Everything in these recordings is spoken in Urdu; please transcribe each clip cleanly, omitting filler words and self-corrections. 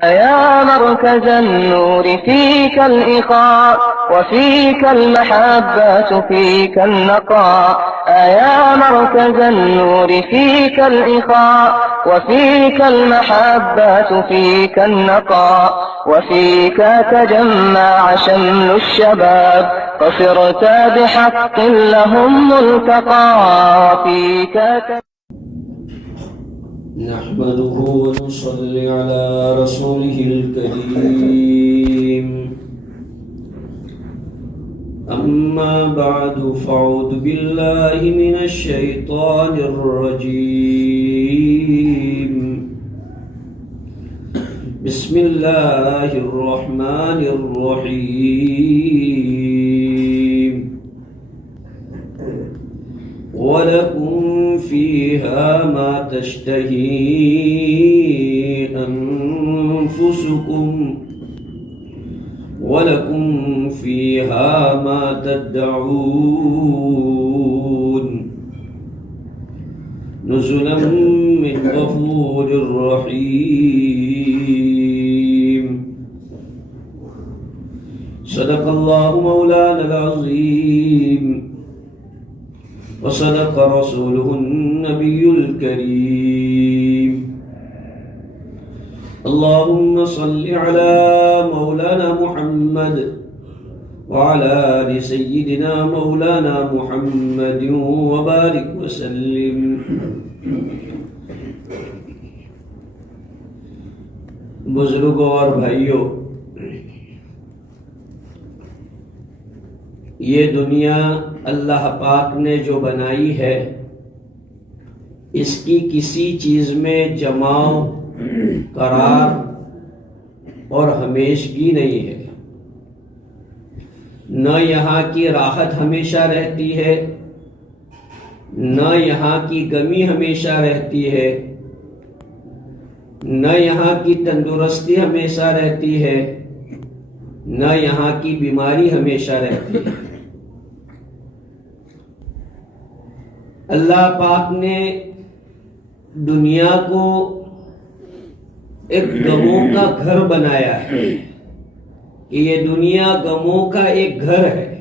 يا مركز النور فيك الإخاء وفيك المحبة فيك النقاء يا مركز النور فيك الإخاء وفيك المحبة فيك النقاء وفيك تجمع شمل الشباب فصرت بحق لهم ملتقى وفيك نحمده ونصلي على رسوله الكريم أما بعد فأعوذ بالله من الشيطان الرجيم بسم الله الرحمن الرحيم ولكم فيها ما تشتهي أنفسكم ولكم فيها ما تدعون نزلا من غفور رحيم صدق الله مولانا العظيم وصدق رسوله النبي الكريم اللهم صل على مولانا محمد وعلى آل سيدنا مولانا محمد وبارك وسلم بزرگوں اور بھائیوں، یہ دنیا اللہ پاک نے جو بنائی ہے اس کی کسی چیز میں جماؤ، قرار اور ہمیشگی نہیں ہے۔ نہ یہاں کی راحت ہمیشہ رہتی ہے، نہ یہاں کی غمی ہمیشہ رہتی ہے، نہ یہاں کی تندرستی ہمیشہ رہتی ہے، نہ یہاں کی بیماری ہمیشہ رہتی ہے۔ اللہ پاک نے دنیا کو ایک غموں کا گھر بنایا ہے کہ یہ دنیا غموں کا ایک گھر ہے،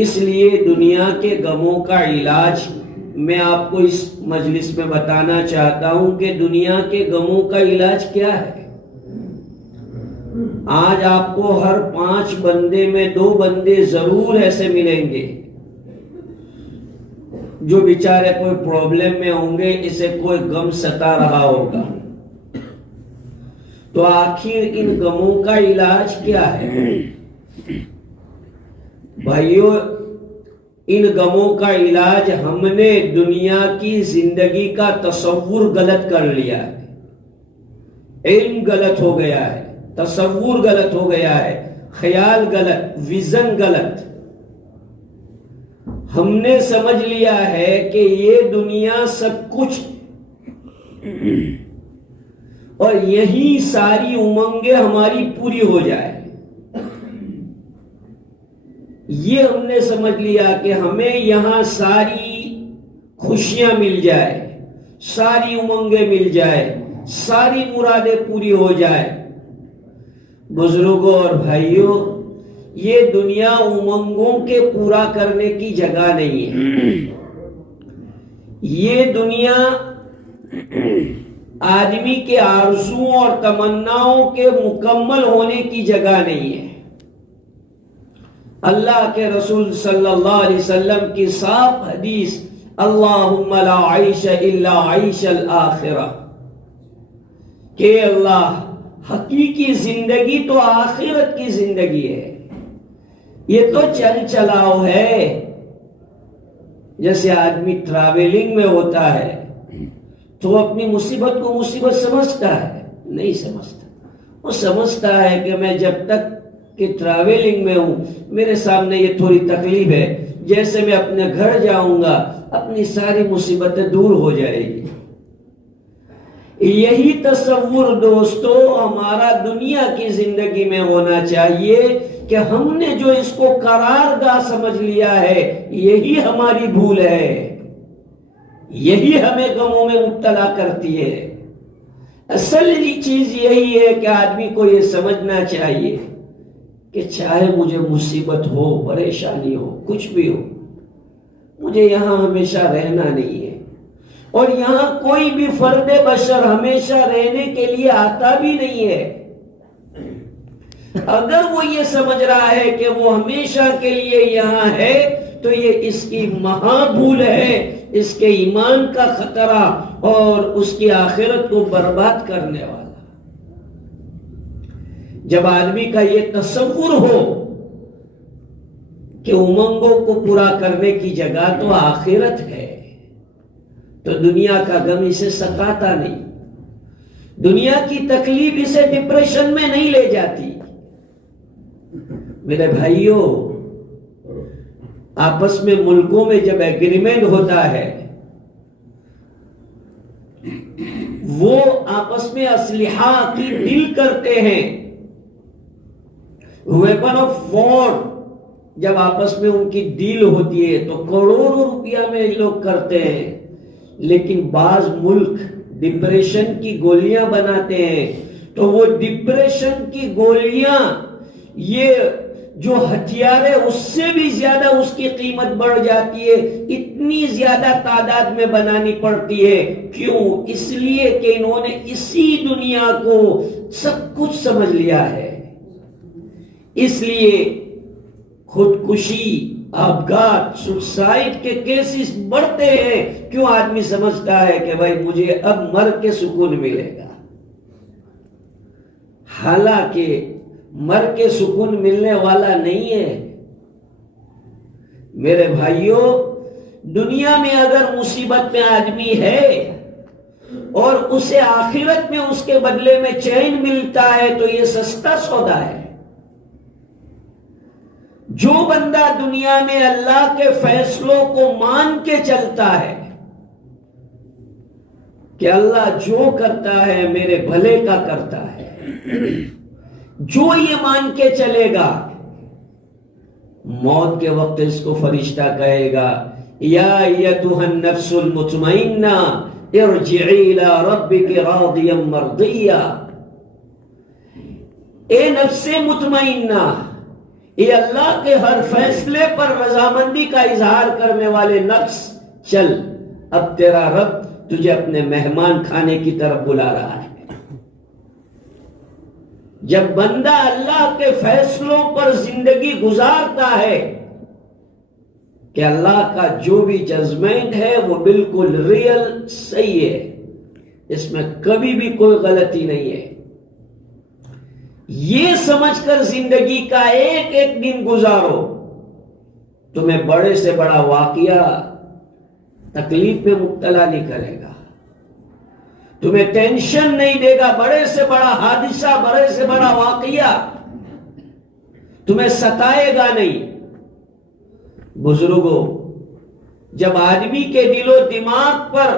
اس لیے دنیا کے غموں کا علاج میں آپ کو اس مجلس میں بتانا چاہتا ہوں کہ دنیا کے غموں کا علاج کیا ہے۔ آج آپ کو ہر 5 بندے میں 2 بندے ضرور ایسے ملیں گے جو بیچارے کوئی پرابلم میں ہوں گے، اسے کوئی غم ستا رہا ہوگا۔ تو آخر ان غموں کا علاج کیا ہے؟ بھائیو، ان غموں کا علاج ہم نے دنیا کی زندگی کا تصور غلط کر لیا ہے، علم غلط ہو گیا ہے، تصور غلط ہو گیا ہے، خیال غلط، ویژن غلط۔ ہم نے سمجھ لیا ہے کہ یہ دنیا سب کچھ اور یہی ساری امنگیں ہماری پوری ہو جائے، یہ ہم نے سمجھ لیا کہ ہمیں یہاں ساری خوشیاں مل جائے، ساری امنگیں مل جائے، ساری مرادیں پوری ہو جائے۔ بزرگوں اور بھائیوں، یہ دنیا امنگوں کے پورا کرنے کی جگہ نہیں ہے، یہ دنیا آدمی کے آرزوؤں اور تمناؤں کے مکمل ہونے کی جگہ نہیں ہے۔ اللہ کے رسول صلی اللہ علیہ وسلم کی صاف حدیث، اللہم لا عیش الا عیش الآخرہ، کہ اللہ، حقیقی زندگی تو آخرت کی زندگی ہے، یہ تو چل چلاؤ ہے۔ جیسے آدمی ٹریولنگ میں ہوتا ہے تو وہ اپنی مصیبت کو مصیبت سمجھتا ہے؟ نہیں سمجھتا، وہ سمجھتا ہے کہ میں جب تک کہ ٹریولنگ میں ہوں، میرے سامنے یہ تھوڑی تکلیف ہے، جیسے میں اپنے گھر جاؤں گا اپنی ساری مصیبتیں دور ہو جائے گی۔ یہی تصور دوستو ہمارا دنیا کی زندگی میں ہونا چاہیے کہ ہم نے جو اس کو قرار گاہ سمجھ لیا ہے، یہی ہماری بھول ہے، یہی ہمیں غموں میں مبتلا کرتی ہے۔ اصل چیز یہی ہے کہ آدمی کو یہ سمجھنا چاہیے کہ چاہے مجھے مصیبت ہو، پریشانی ہو، کچھ بھی ہو، مجھے یہاں ہمیشہ رہنا نہیں ہے، اور یہاں کوئی بھی فرد بشر ہمیشہ رہنے کے لیے آتا بھی نہیں ہے۔ اگر وہ یہ سمجھ رہا ہے کہ وہ ہمیشہ کے لیے یہاں ہے تو یہ اس کی مہا بھول ہے، اس کے ایمان کا خطرہ اور اس کی آخرت کو برباد کرنے والا۔ جب آدمی کا یہ تصور ہو کہ امنگوں کو پورا کرنے کی جگہ تو آخرت ہے، تو دنیا کا غم اسے ستاتا نہیں، دنیا کی تکلیف اسے ڈپریشن میں نہیں لے جاتی۔ میرے بھائیوں، آپس میں ملکوں میں جب ایگریمنٹ ہوتا ہے، وہ آپس میں اسلحہ کی ڈیل کرتے ہیں، ویپن آف وار جب آپس میں ان کی ڈیل ہوتی ہے تو کروڑوں روپیہ میں لوگ کرتے ہیں، لیکن بعض ملک ڈپریشن کی گولیاں بناتے ہیں، تو وہ ڈپریشن کی گولیاں، یہ جو ہتھیار ہے اس سے بھی زیادہ اس کی قیمت بڑھ جاتی ہے، اتنی زیادہ تعداد میں بنانی پڑتی ہے۔ کیوں؟ اس لیے کہ انہوں نے اسی دنیا کو سب کچھ سمجھ لیا ہے۔ اس لیے خودکشی، آبگات، سوسائڈ کے کیسز بڑھتے ہیں۔ کیوں؟ آدمی سمجھتا ہے کہ بھائی مجھے اب مر کے سکون ملے گا، حالانکہ مر کے سکون ملنے والا نہیں ہے۔ میرے بھائیوں، دنیا میں اگر مصیبت میں آدمی ہے اور اسے آخرت میں اس کے بدلے میں چین ملتا ہے تو یہ سستا سودا ہے۔ جو بندہ دنیا میں اللہ کے فیصلوں کو مان کے چلتا ہے کہ اللہ جو کرتا ہے میرے بھلے کا کرتا ہے، جو یہ مان کے چلے گا، موت کے وقت اس کو فرشتہ کہے گا یا ایتھا النفس المطمئنہ ارجعی الی ربک راضیا مرضیہ، اے نفس مطمئنہ، یہ اللہ کے ہر فیصلے پر رضامندی کا اظہار کرنے والے نفس، چل اب تیرا رب تجھے اپنے مہمان کھانے کی طرف بلا رہا ہے۔ جب بندہ اللہ کے فیصلوں پر زندگی گزارتا ہے کہ اللہ کا جو بھی ججمنٹ ہے وہ بالکل ریئل صحیح ہے، اس میں کبھی بھی کوئی غلطی نہیں ہے، یہ سمجھ کر زندگی کا ایک ایک دن گزارو، تمہیں بڑے سے بڑا واقعہ تکلیف میں مبتلا نہیں کرے گا، تمہیں ٹینشن نہیں دے گا، بڑے سے بڑا حادثہ، بڑے سے بڑا واقعہ تمہیں ستائے گا نہیں۔ بزرگوں، جب آدمی کے دل و دماغ پر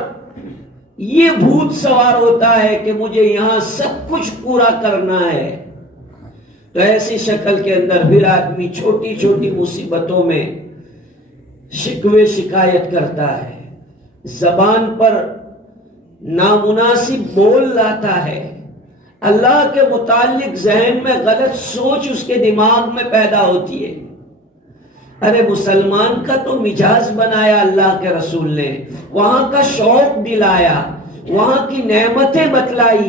یہ بھوت سوار ہوتا ہے کہ مجھے یہاں سب کچھ پورا کرنا ہے، تو ایسی شکل کے اندر پھر آدمی چھوٹی چھوٹی مصیبتوں میں شکوے شکایت کرتا ہے، زبان پر نامناسب بول لاتا ہے، اللہ کے متعلق ذہن میں غلط سوچ اس کے دماغ میں پیدا ہوتی ہے۔ ارے مسلمان کا تو مزاج بنایا اللہ کے رسول نے، وہاں کا شوق دلایا، وہاں کی نعمتیں بتلائی،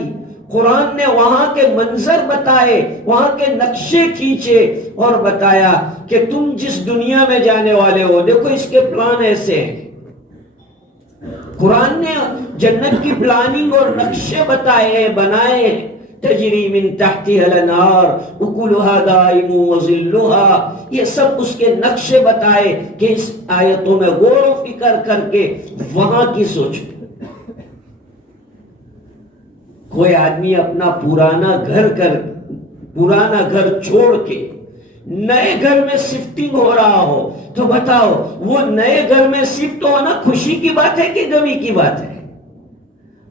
قرآن نے وہاں کے منظر بتائے، وہاں کے نقشے کھینچے اور بتایا کہ تم جس دنیا میں جانے والے ہو دیکھو اس کے پلان ایسے ہیں۔ قرآن نے جنت کی پلاننگ اور نقشے بتائے ہیں، بنائے ہیں، تجری من تحتها الانہار اکلها دائم وظلها، یہ سب اس کے نقشے بتائے کہ اس آیتوں میں غور و فکر کر کے وہاں کی سوچو۔ کوئی آدمی اپنا پرانا گھر چھوڑ کے نئے گھر میں شفٹنگ ہو رہا ہو تو بتاؤ وہ نئے گھر میں شفٹ ہونا خوشی کی بات ہے کہ غمی کی بات ہے؟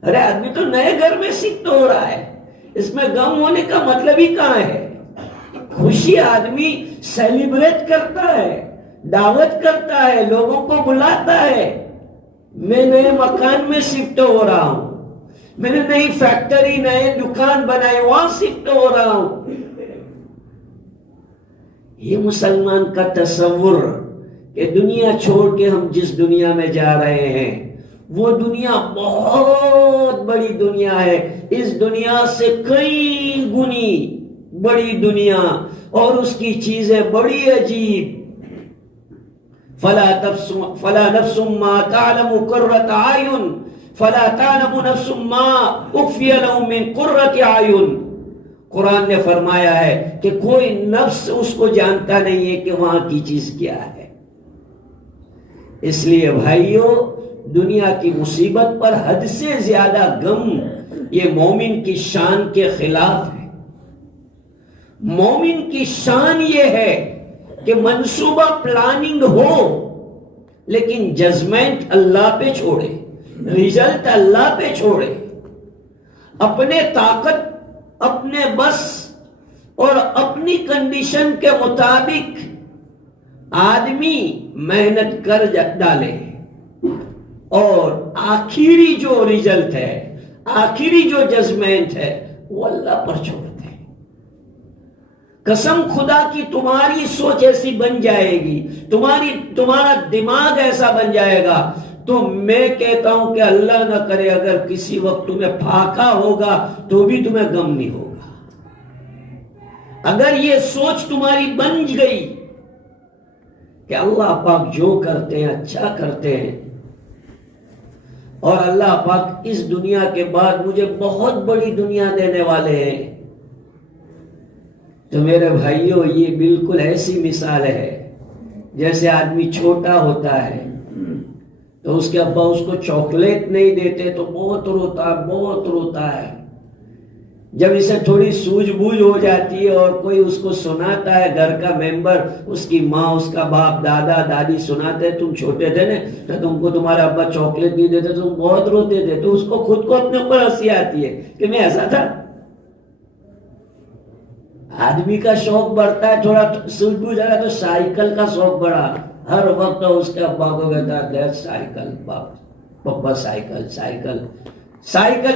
ارے آدمی تو نئے گھر میں شفٹ ہو رہا ہے، اس میں غم ہونے کا مطلب ہی کہاں ہے؟ خوشی آدمی سیلیبریٹ کرتا ہے، دعوت کرتا ہے، لوگوں کو بلاتا ہے، میں نئے مکان میں شفٹ ہو رہا ہوں، میں نے نئی فیکٹری نئے دکان بنائی وہاں شفٹ ہو رہا ہوں. یہ مسلمان کا تصور کہ دنیا چھوڑ کے ہم جس دنیا میں جا رہے ہیں وہ دنیا بہت بڑی دنیا ہے، اس دنیا سے کئی گنی بڑی دنیا اور اس کی چیزیں بڑی عجیب. فلا نفس ما تعلم قرۃ اعین فلا تعلم نفس ما اخفی لهم من قرۃ اعین. قرآن نے فرمایا ہے کہ کوئی نفس اس کو جانتا نہیں ہے کہ وہاں کی چیز کیا ہے. اس لیے بھائیوں، دنیا کی مصیبت پر حد سے زیادہ غم یہ مومن کی شان کے خلاف ہے. مومن کی شان یہ ہے کہ منصوبہ پلاننگ ہو لیکن ججمنٹ اللہ پہ چھوڑے، رزلٹ اللہ پہ چھوڑے. اپنے طاقت، اپنے بس اور اپنی کنڈیشن کے مطابق آدمی محنت کر ڈالے اور آخری جو رزلٹ ہے، آخری جو ججمنٹ ہے وہ اللہ پر چھوڑ دے. قسم خدا کی تمہاری سوچ ایسی بن جائے گی، تمہارا دماغ ایسا بن جائے گا تو میں کہتا ہوں کہ اللہ نہ کرے اگر کسی وقت تمہیں پھاکا ہوگا تو بھی تمہیں غم نہیں ہوگا. اگر یہ سوچ تمہاری بن گئی کہ اللہ پاک جو کرتے ہیں اچھا کرتے ہیں اور اللہ پاک اس دنیا کے بعد مجھے بہت بڑی دنیا دینے والے ہیں، تو میرے بھائیوں یہ بالکل ایسی مثال ہے جیسے آدمی چھوٹا ہوتا ہے تو اس کے ابا اس کو چاکلیٹ نہیں دیتے تو بہت روتا ہے. جب اسے تھوڑی سوجھ بوجھ ہو جاتی ہے اور کوئی اس کو سناتا ہے، گھر کا ممبر، اس کی ماں، اس کا باپ، دادا دادی سناتے تم چھوٹے تھے نا تو تم کو تمہارا ابا چاکلیٹ نہیں دیتے، تم بہت روتے تھے، تو اس کو خود کو اپنے اوپر ہنسی آتی ہے کہ میں ایسا تھا. آدمی کا شوق بڑھتا ہے، تھوڑا سوجھ بوجھ آیا تو سائیکل کا شوق بڑھا، ہر وقت اس کے ابا کو کہتا ہے سائیکل، پپا سائیکل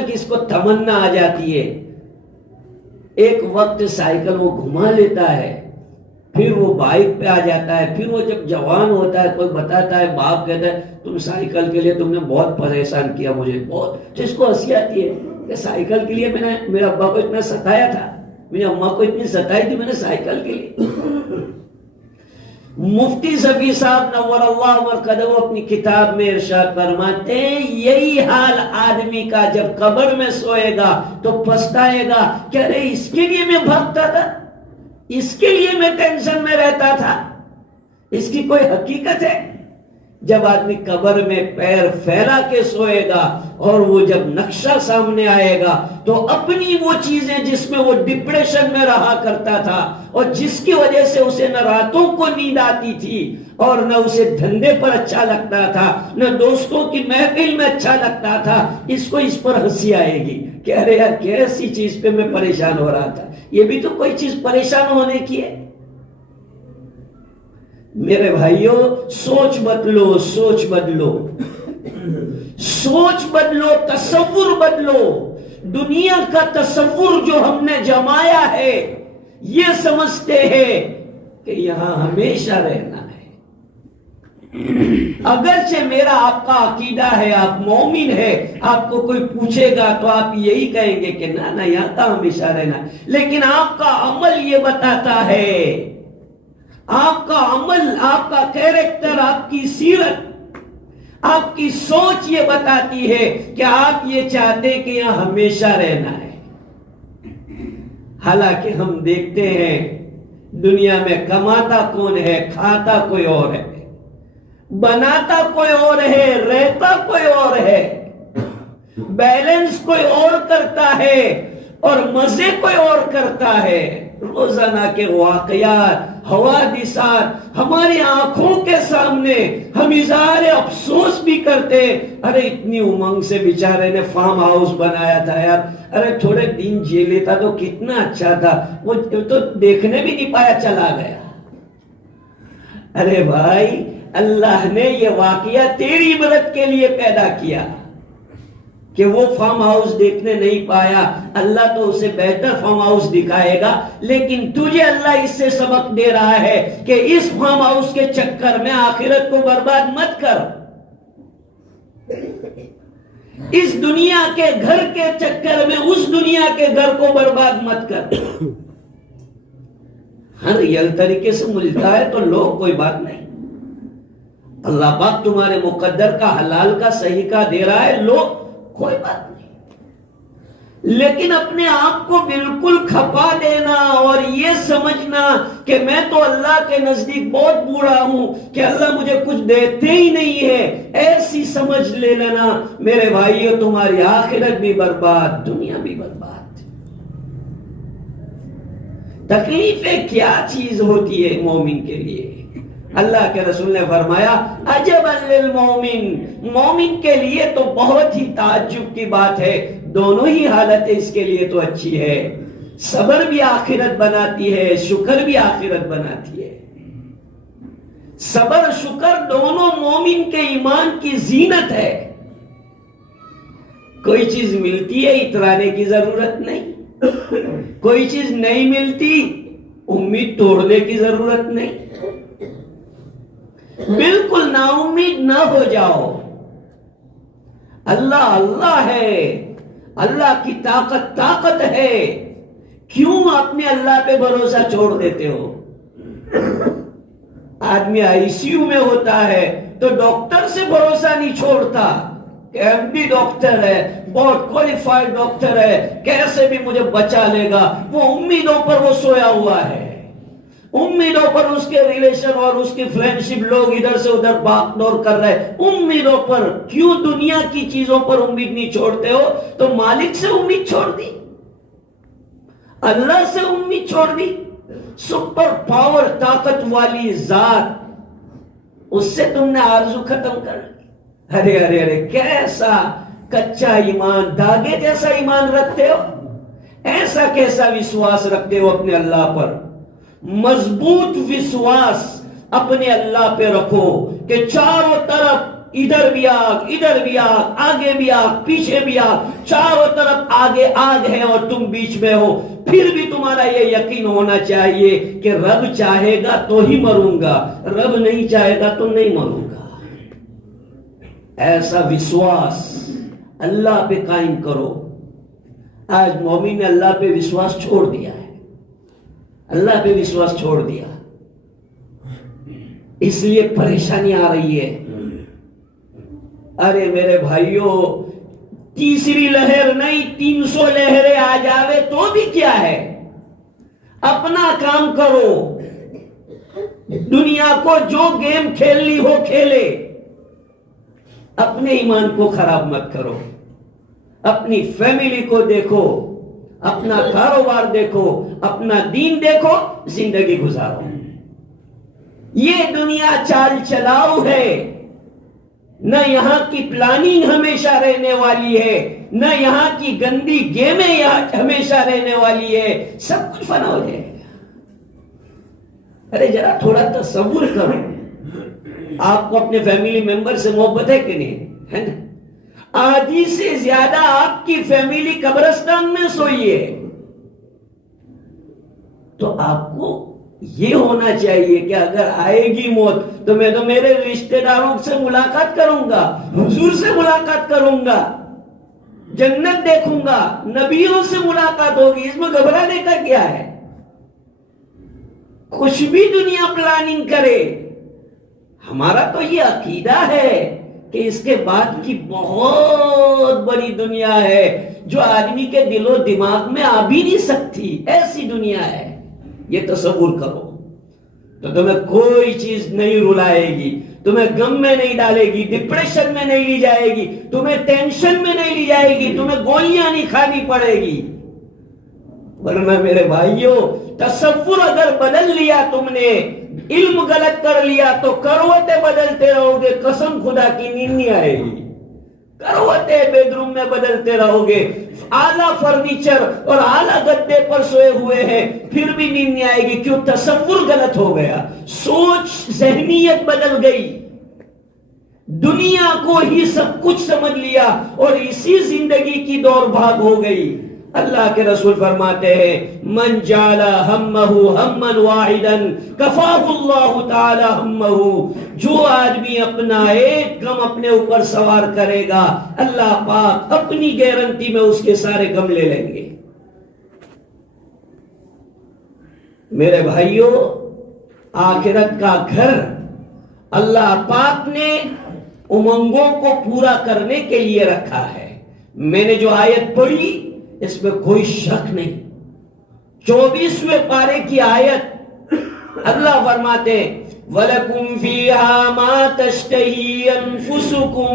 کی اس کو تمنا آ جاتی ہے. ایک وقت سائیکل وہ گھما لیتا ہے، پھر وہ بائک پہ آ جاتا ہے، پھر وہ جب جوان ہوتا ہے کوئی بتاتا ہے، باپ کہتا ہے تم سائیکل کے لیے تم نے بہت پریشان کیا مجھے بہت، تو اس کو ہنسی آتی ہے کہ سائیکل کے لیے میں نے میرے ابا کو اتنا ستایا تھا، میری اماں کو اتنی ستائی تھی میں نے سائیکل کے لیے. مفتی صفی صاحب نور اللہ مرقدہ اپنی کتاب میں ارشاد فرماتے ہیں یہی حال آدمی کا جب قبر میں سوئے گا تو پچھتائے گا کہ ارے اس کے لیے میں بھاگتا تھا، اس کے لیے میں ٹینشن میں رہتا تھا. اس کی کوئی حقیقت ہے؟ جب آدمی قبر میں پیر پھیلا کے سوئے گا اور وہ جب نقشہ سامنے آئے گا تو اپنی وہ چیزیں جس میں وہ ڈپریشن میں رہا کرتا تھا اور جس کی وجہ سے اسے نہ راتوں کو نیند آتی تھی اور نہ اسے دھندے پر اچھا لگتا تھا، نہ دوستوں کی محفل میں اچھا لگتا تھا، اس کو اس پر ہنسی آئے گی کہ ارے یار کیسی چیز پہ میں پریشان ہو رہا تھا، یہ بھی تو کوئی چیز پریشان ہونے کی ہے. میرے بھائیوں سوچ بدلو، سوچ بدلو، سوچ بدلو، تصور بدلو. دنیا کا تصور جو ہم نے جمایا ہے یہ سمجھتے ہیں کہ یہاں ہمیشہ رہنا ہے. اگرچہ میرا آپ کا عقیدہ ہے، آپ مومن ہے، آپ کو کوئی پوچھے گا تو آپ یہی کہیں گے کہ نہ یہاں کا ہمیشہ رہنا ہے، لیکن آپ کا عمل یہ بتاتا ہے، آپ کا عمل، آپ کا کیریکٹر، آپ کی سیرت، آپ کی سوچ یہ بتاتی ہے کہ آپ یہ چاہتے کہ یہاں ہمیشہ رہنا ہے. حالانکہ ہم دیکھتے ہیں دنیا میں کماتا کون ہے، کھاتا کوئی اور ہے، بناتا کوئی اور ہے، رہتا کوئی اور ہے، بیلنس کوئی اور کرتا ہے اور مزے کوئی اور کرتا ہے. روزانہ کے واقعات، حوادثات ہماری آنکھوں کے سامنے، ہم اظہار افسوس بھی کرتے، ارے اتنی امنگ سے بیچارے نے فارم ہاؤس بنایا تھا یار، ارے تھوڑے دن جی لیتا تو کتنا اچھا تھا، وہ تو دیکھنے بھی نہیں پایا چلا گیا. ارے بھائی اللہ نے یہ واقعہ تیری عبرت کے لیے پیدا کیا. کہ وہ فارم ہاؤس دیکھنے نہیں پایا، اللہ تو اسے بہتر فارم ہاؤس دکھائے گا، لیکن تجھے اللہ اس سے سبق دے رہا ہے کہ اس فارم ہاؤس کے چکر میں آخرت کو برباد مت کر، اس دنیا کے گھر کے چکر میں اس دنیا کے گھر کو برباد مت کر۔ ہر ریئل طریقے سے ملتا ہے تو لوگ کوئی بات نہیں، اللہ پاک تمہارے مقدر کا حلال کا صحیح کا دے رہا ہے، لوگ کوئی بات نہیں، لیکن اپنے آپ کو بالکل کھپا دینا اور یہ سمجھنا کہ میں تو اللہ کے نزدیک بہت برا ہوں کہ اللہ مجھے کچھ دیتے ہی نہیں ہے، ایسی سمجھ لے لینا میرے بھائیو، تمہاری آخرت بھی برباد، دنیا بھی برباد۔ تکلیفیں کیا چیز ہوتی ہے مومن کے لیے؟ اللہ کے رسول نے فرمایا عجبا للمومن، مومن کے لیے تو بہت ہی تعجب کی بات ہے، دونوں ہی حالتیں اس کے لیے تو اچھی ہے، صبر بھی آخرت بناتی ہے، شکر بھی آخرت بناتی ہے۔ صبر شکر دونوں مومن کے ایمان کی زینت ہے، کوئی چیز ملتی ہے اترانے کی ضرورت نہیں، کوئی چیز نہیں ملتی امید توڑنے کی ضرورت نہیں، بالکل نا امید نہ ہو جاؤ، اللہ اللہ ہے، اللہ کی طاقت ہے، کیوں اپنے اللہ پہ بھروسہ چھوڑ دیتے ہو؟ آدمی آئی سی یو میں ہوتا ہے تو ڈاکٹر سے بھروسہ نہیں چھوڑتا کہ ایم ڈی ڈاکٹر ہے، بہت کوالیفائڈ ڈاکٹر ہے، کیسے بھی مجھے بچا لے گا، وہ امیدوں پر وہ سویا ہوا ہے، امیدوں پر اس کے ریلیشن اور اس کی فرینڈشپ لوگ ادھر سے ادھر بھاگ دور کر رہے، امیدوں پر۔ کیوں دنیا کی چیزوں پر امید نہیں چھوڑتے ہو؟ تو مالک سے امید چھوڑ دی، اللہ سے امید چھوڑ دی، سپر پاور طاقت والی ذات، اس سے تم نے آرزو ختم کر لی۔ ارے ارے ارے کیسا کچا ایمان، داغے جیسا ایمان رکھتے ہو، ایسا کیسا وشواس رکھتے ہو اپنے اللہ پر؟ مضبوط وشواس اپنے اللہ پہ رکھو کہ چاروں طرف ادھر بھی آگ، ادھر بھی آگ، آگے بھی آگ، پیچھے بھی آگ، چاروں طرف آگے آگ ہے اور تم بیچ میں ہو، پھر بھی تمہارا یہ یقین ہونا چاہیے کہ رب چاہے گا تو ہی مروں گا، رب نہیں چاہے گا تو نہیں مروں گا۔ ایسا وشواس اللہ پہ قائم کرو۔ آج مومن نے اللہ پہ وشواس چھوڑ دیا ہے، اللہ پہ وشواس چھوڑ دیا، اس لیے پریشانی آ رہی ہے۔ ارے میرے بھائیوں، تیسری لہر نہیں 300 لہریں آ جاوے تو بھی کیا ہے، اپنا کام کرو، دنیا کو جو گیم کھیلنی ہو کھیلے، اپنے ایمان کو خراب مت کرو، اپنی فیملی کو دیکھو، اپنا کاروبار دیکھو، اپنا دین دیکھو، زندگی گزارو۔ یہ دنیا چال چلاؤ ہے، نہ یہاں کی پلاننگ ہمیشہ رہنے والی ہے، نہ یہاں کی گندی گیمیں ہمیشہ رہنے والی ہے، سب کچھ فنا ہو جائے گا۔ ارے ذرا تھوڑا تصور کرو، آپ کو اپنے فیملی ممبر سے محبت ہے کہ نہیں؟ ہے نا؟ آدھی سے زیادہ آپ کی فیملی قبرستان میں سوئی ہے، تو آپ کو یہ ہونا چاہیے کہ اگر آئے گی موت تو میں تو میرے رشتہ داروں سے ملاقات کروں گا، حضور سے ملاقات کروں گا، جنت دیکھوں گا، نبیوں سے ملاقات ہوگی، اس میں گھبرانے کا کیا ہے؟ کچھ بھی دنیا پلاننگ کرے، ہمارا تو یہ عقیدہ ہے کہ اس کے بعد کی بہت بڑی دنیا ہے جو آدمی کے دل و دماغ میں آ بھی نہیں سکتی، ایسی دنیا ہے۔ یہ تصور کرو تو تمہیں کوئی چیز نہیں رلائے گی، تمہیں غم میں نہیں ڈالے گی، ڈپریشن میں نہیں لی جائے گی، تمہیں ٹینشن میں نہیں لی جائے گی، تمہیں گولیاں نہیں کھانی پڑے گی۔ ورنہ میرے بھائیوں، تصور اگر بدل لیا تم نے، علم غلط کر لیا تو کروٹیں بدلتے رہو گے، قسم خدا کی نیند نہیں آئے گی، کروٹیں بیڈ روم میں بدلتے رہو گے، اعلیٰ فرنیچر اور اعلیٰ گدے پر سوئے ہوئے ہیں، پھر بھی نیند نہیں آئے گی، کیوں؟ تصور غلط ہو گیا، سوچ ذہنیت بدل گئی، دنیا کو ہی سب کچھ سمجھ لیا اور اسی زندگی کی دوڑ بھاگ ہو گئی. اللہ کے رسول فرماتے ہیں من جعل ہمہ ہما واحدا کفاہ اللہ تعالی ہمہ، جو آدمی اپنا ایک غم اپنے اوپر سوار کرے گا اللہ پاک اپنی گارنٹی میں اس کے سارے غم لے لیں گے. میرے بھائیوں، آخرت کا گھر اللہ پاک نے امنگوں کو پورا کرنے کے لیے رکھا ہے. میں نے جو آیت پڑھی اس میں کوئی شک نہیں. 24ویں پارے کی آیت اللہ فرماتے وَلَكُمْ فِيهَا مَا تَشْتَهِي أَنفُسُكُمْ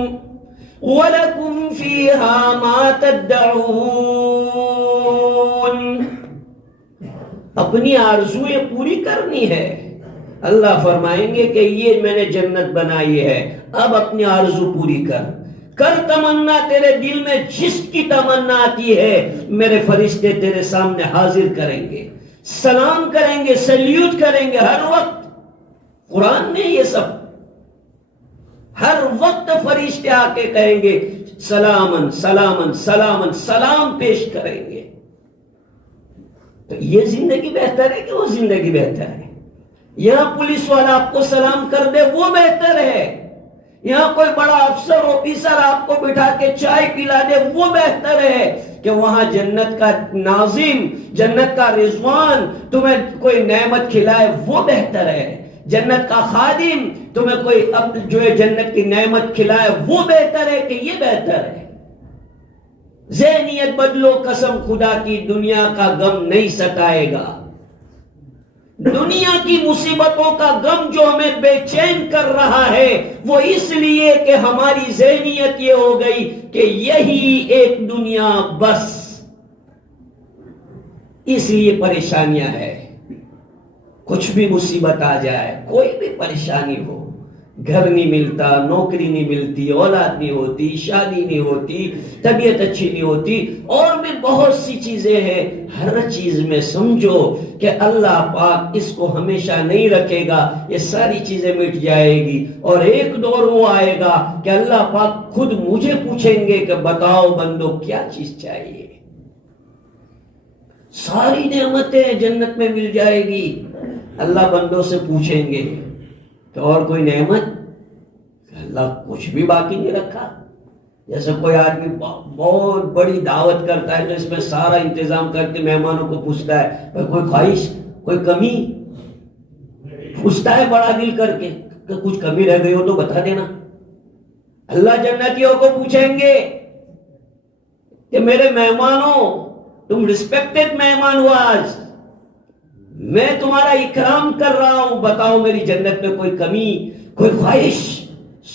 وَلَكُمْ فِيهَا مَا تَدَّعُونَ. اپنی آرزویں پوری کرنی ہے. اللہ فرمائیں گے کہ یہ میں نے جنت بنائی ہے، اب اپنی آرزو پوری کر تمنا. تیرے دل میں جس کی تمنا آتی ہے میرے فرشتے تیرے سامنے حاضر کریں گے، سلام کریں گے، سلیوٹ کریں گے ہر وقت. قرآن میں یہ سب ہر وقت فرشتے آ کے کہیں گے سلامن سلامن سلامن، سلام پیش کریں گے. تو یہ زندگی بہتر ہے کہ وہ زندگی بہتر ہے؟ یہاں پولیس والا آپ کو سلام کر دے وہ بہتر ہے؟ یہاں کوئی بڑا افسر آفیسر آپ کو بٹھا کے چائے پلا دے وہ بہتر ہے کہ وہاں جنت کا ناظم، جنت کا رضوان تمہیں کوئی نعمت کھلائے وہ بہتر ہے؟ جنت کا خادم تمہیں کوئی جو ہے جنت کی نعمت کھلائے وہ بہتر ہے کہ یہ بہتر ہے؟ ذہنیت بدلو، قسم خدا کی دنیا کا غم نہیں ستائے گا. دنیا کی مصیبتوں کا غم جو ہمیں بے چین کر رہا ہے وہ اس لیے کہ ہماری ذہنیت یہ ہو گئی کہ یہی ایک دنیا بس. اس لیے پریشانیاں ہیں. کچھ بھی مصیبت آ جائے، کوئی بھی پریشانی ہو، گھر نہیں ملتا، نوکری نہیں ملتی، اولاد نہیں ہوتی، شادی نہیں ہوتی، طبیعت اچھی نہیں ہوتی، اور بھی بہت سی چیزیں ہیں. ہر چیز میں سمجھو کہ اللہ پاک اس کو ہمیشہ نہیں رکھے گا، یہ ساری چیزیں مٹ جائے گی. اور ایک دور وہ آئے گا کہ اللہ پاک خود مجھے پوچھیں گے کہ بتاؤ بندو کیا چیز چاہیے. ساری نعمتیں جنت میں مل جائے گی. اللہ بندوں سے پوچھیں گے کہ اور کوئی نعمت؟ اللہ کچھ بھی باقی نہیں رکھا. جیسے کوئی آدمی بہت بڑی دعوت کرتا ہے تو اس میں سارا انتظام کر کے مہمانوں کو پوچھتا ہے کوئی خواہش، کوئی کمی، پوچھتا ہے بڑا دل کر کے کہ کچھ کمی رہ گئی ہو تو بتا دینا. اللہ جنتیوں کو پوچھیں گے کہ میرے مہمانوں، تم ریسپیکٹڈ مہمان ہو، آج میں تمہارا اکرام کر رہا ہوں، بتاؤ میری جنت میں کوئی کمی، کوئی خواہش؟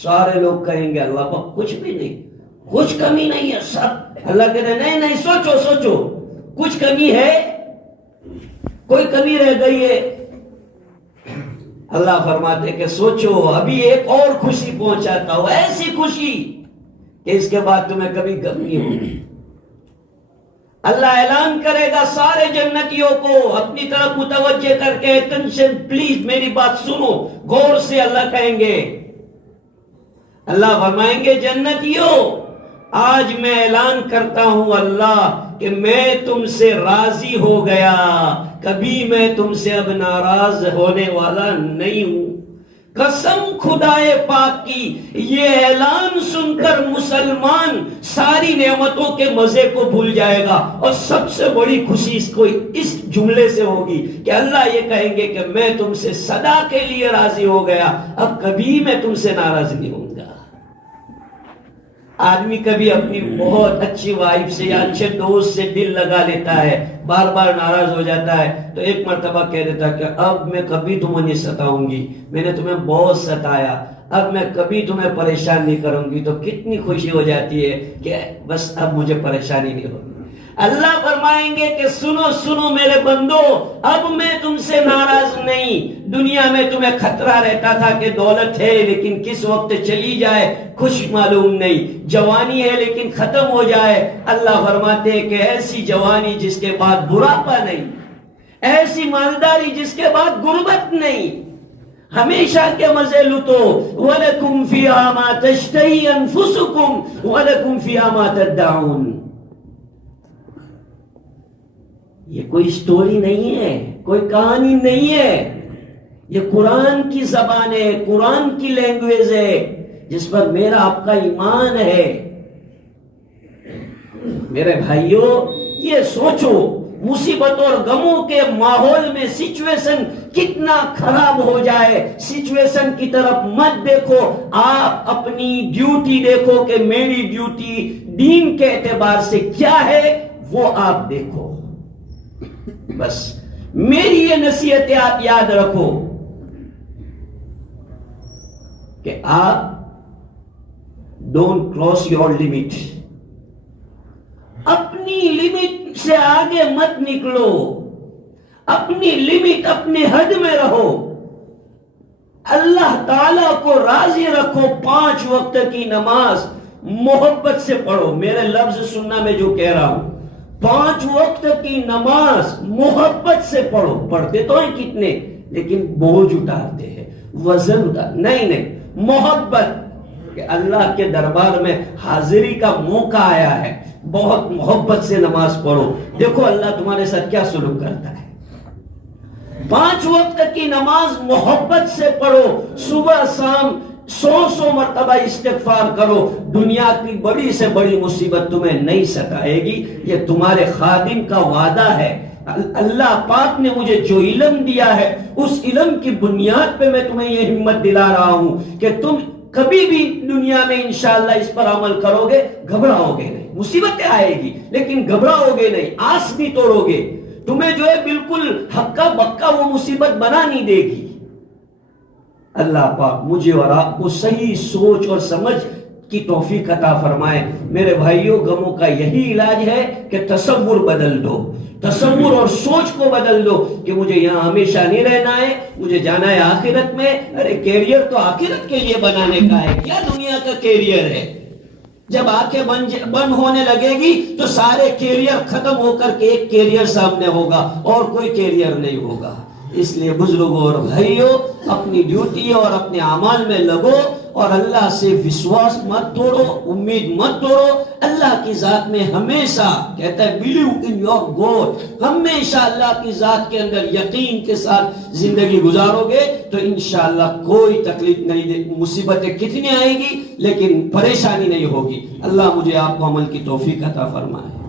سارے لوگ کہیں گے اللہ پاک کچھ بھی نہیں، کچھ کمی نہیں ہے سب. اللہ کہتے ہیں نہیں نہیں، سوچو سوچو، کچھ کمی ہے، کوئی کمی رہ گئی ہے؟ اللہ فرماتے کہ سوچو، ابھی ایک اور خوشی پہنچاتا ہوں، ایسی خوشی کہ اس کے بعد تمہیں کبھی غم نہیں ہوگی. اللہ اعلان کرے گا سارے جنتیوں کو اپنی طرف متوجہ کر کے اٹینشن پلیز، میری بات سنو غور سے. اللہ کہیں گے، اللہ فرمائیں گے جنتیوں آج میں اعلان کرتا ہوں اللہ کہ میں تم سے راضی ہو گیا، کبھی میں تم سے اب ناراض ہونے والا نہیں ہوں. قسم خدائے پاک کی، یہ اعلان سن کر مسلمان ساری نعمتوں کے مزے کو بھول جائے گا. اور سب سے بڑی خوشی اس جملے سے ہوگی کہ اللہ یہ کہیں گے کہ میں تم سے سدا کے لیے راضی ہو گیا، اب کبھی میں تم سے ناراض نہیں ہوں گا. آدمی کبھی اپنی بہت اچھی وائف سے یا اچھے دوست سے دل لگا لیتا ہے، بار بار ناراض ہو جاتا ہے تو ایک مرتبہ کہہ دیتا کہ اب میں کبھی تمہیں نہیں ستاؤں گی، میں نے تمہیں بہت ستایا، اب میں کبھی تمہیں پریشان نہیں کروں گی. تو کتنی خوشی ہو جاتی ہے کہ بس اب مجھے پریشانی نہیں ہوگی. اللہ فرمائیں گے کہ سنو سنو میرے بندو، اب میں تم سے ناراض نہیں. دنیا میں تمہیں خطرہ رہتا تھا کہ دولت ہے لیکن کس وقت چلی جائے کچھ معلوم نہیں، جوانی ہے لیکن ختم ہو جائے. اللہ فرماتے ہیں کہ ایسی جوانی جس کے بعد بڑھاپا نہیں، ایسی مالداری جس کے بعد غربت نہیں. ہمیشہ کے مزے لٹو. وَلَكُمْ فِيهَا مَا تَشْتَهِي أَنفُسُكُمْ وَلَكُمْ فِيهَا مَا تَدَّعُونَ. یہ کوئی سٹوری نہیں ہے، کوئی کہانی نہیں ہے، یہ قرآن کی زبان ہے، قرآن کی لینگویج ہے جس پر میرا آپ کا ایمان ہے. میرے بھائیوں، یہ سوچو مصیبت اور غموں کے ماحول میں سچویشن کتنا خراب ہو جائے، سچویشن کی طرف مت دیکھو، آپ اپنی ڈیوٹی دیکھو کہ میری ڈیوٹی دین کے اعتبار سے کیا ہے، وہ آپ دیکھو. بس میری یہ نصیحتیں آپ یاد رکھو کہ آپ ڈونٹ کراس یور لمٹ. اپنی لمٹ سے آگے مت نکلو، اپنی لمٹ اپنے حد میں رہو. اللہ تعالیٰ کو راضی رکھو. 5 وقت کی نماز محبت سے پڑھو. میرے لفظ سننا میں جو کہہ رہا ہوں، 5 وقت کی نماز محبت سے پڑھو. پڑھتے تو ہیں کتنے، لیکن بوجھ اٹھاتے ہیں، وزن اٹھاتے. نہیں، محبت کہ اللہ کے دربار میں حاضری کا موقع آیا ہے، بہت محبت سے نماز پڑھو. دیکھو اللہ تمہارے ساتھ کیا سلوک کرتا ہے. 5 وقت کی نماز محبت سے پڑھو. صبح شام 100 مرتبہ استغفار کرو. دنیا کی بڑی سے بڑی مصیبت تمہیں نہیں ستائے گی. یہ تمہارے خادم کا وعدہ ہے. اللہ پاک نے مجھے جو علم دیا ہے، اس علم کی بنیاد پہ میں تمہیں یہ ہمت دلا رہا ہوں کہ تم کبھی بھی دنیا میں انشاءاللہ اس پر عمل کرو گے، گھبراؤ گے نہیں. مصیبتیں آئے گی لیکن گھبراؤ گے نہیں، آس نہیں توڑو گے. تمہیں جو ہے بالکل ہکا بکا وہ مصیبت بنا نہیں دے گی. اللہ پاک مجھے اور آپ کو صحیح سوچ اور سمجھ کی توفیق عطا فرمائے. میرے بھائیوں، غموں کا یہی علاج ہے کہ تصور بدل دو، تصور اور سوچ کو بدل دو کہ مجھے یہاں ہمیشہ نہیں رہنا ہے، مجھے جانا ہے آخرت میں. ارے کیریئر تو آخرت کے لیے بنانے کا ہے، کیا دنیا کا کیریئر ہے. جب آنکھیں بند ہونے لگے گی تو سارے کیریئر ختم ہو کر کے ایک کیریئر سامنے ہوگا اور کوئی کیریئر نہیں ہوگا. اس لیے بزرگوں اور بھائیوں، اپنی ڈیوٹی اور اپنے اعمال میں لگو اور اللہ سے وشواس مت توڑو، امید مت توڑو. اللہ کی ذات میں ہمیشہ کہتا ہے بلیو ان یور گاڈ، ہمیشہ اللہ کی ذات کے اندر یقین کے ساتھ زندگی گزارو گے تو انشاءاللہ کوئی تکلیف نہیں، مصیبتیں کتنی آئیں گی لیکن پریشانی نہیں ہوگی. اللہ مجھے آپ کو عمل کی توفیق عطا فرمائے.